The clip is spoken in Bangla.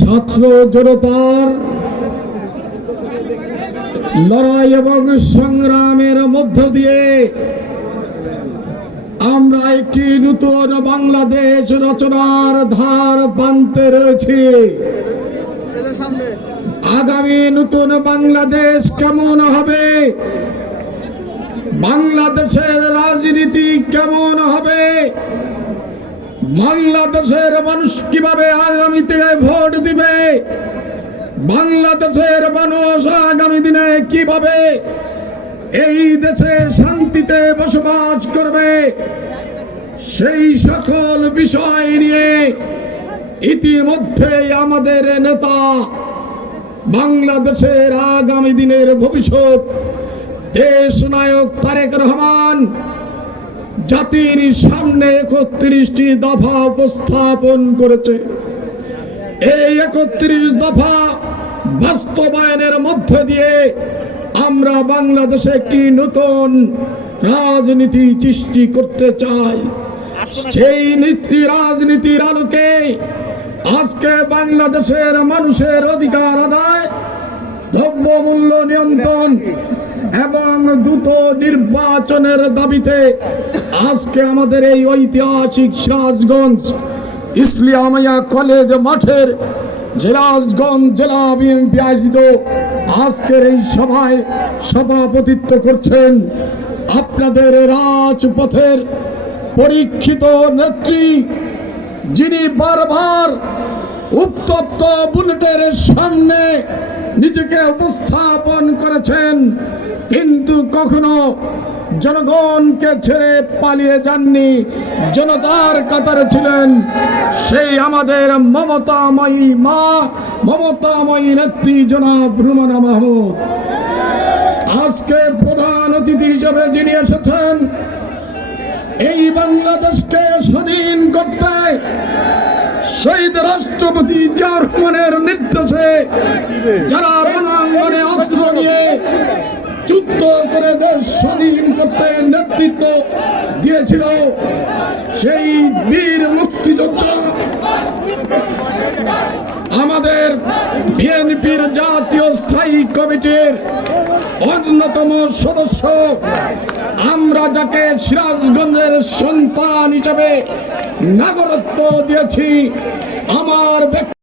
ছাত্র জনতার লড়াই এবং সংগ্রামের মধ্য দিয়ে আমরা একটি নতুন বাংলাদেশ রচনার ধার প্রান্তে রয়েছি। আগামী নতুন বাংলাদেশ কেমন হবে, বাংলাদেশের রাজনীতি কেমন হবে, বাংলাদেশের মানুষ কিভাবে আগামীতে ভোট দিবে, বাংলাদেশের মানুষ আগামী দিনে কিভাবে এই দেশে শান্তিতে বসবাস করবে, সেই সকল বিষয় নিয়ে ইতিমধ্যে আমাদের নেতা বাংলাদেশের আগামী দিনের ভবিষ্যৎ দেশ নায়ক তারেক রহমান জাতির সামনে 31টি দফা উপস্থাপন করেছে। এই 31 দফা বাস্তবায়নের মধ্য দিয়ে আমরা বাংলাদেশে একটি নতুন রাজনীতি সৃষ্টি করতে চাই। সেই রাজনীতির আলোকে আজকে বাংলাদেশের মানুষের অধিকার আদায়, দ্রব্যমূল্য নিয়ন্ত্রণ এবং দ্রুত নির্বাচনের দাবিতে আজকে আমাদের এই ঐতিহাসিক সিরাজগঞ্জ ইসলামিয়া কলেজ মাঠের সিরাজগঞ্জ জেলা বিএনপি আয়োজিত আজকের এই সভায় সভাপতিত্ব করছেন আপনাদের রাজপথের পরীক্ষিত নেত্রী, যিনি বারবার উত্তপ্ত বুলেটের সামনে নিজেকে উপস্থাপন করেছেন, কিন্তু কখনো জনগণকে ছেড়ে পালিয়ে যাননি, জনতার কাতারে ছিলেন। সেই আমাদের মমতাময়ী মা, মমতাময়ী নেত্রী জনাব রুমানা মাহমুদ আজকে প্রধান অতিথি হিসেবে যিনি এসেছেন এই বাংলাদেশকে স্বাধীন করতে শহীদ রাষ্ট্রপতি জিয়া রহমানের নির্দেশে যারা রণাঙ্গনে অস্ত্র নিয়ে যুদ্ধ করে দেশ স্বাধীন করতে নেতৃত্ব দিয়েছিল, সেই বীর মুক্তিযোদ্ধা আমাদের বিএনপির জাতীয় স্থায়ী কমিটির অন্যতম সদস্য, আমরা যাকে সিরাজগঞ্জের সন্তান হিসেবে নাগরিকত্ব দিয়েছি, আমার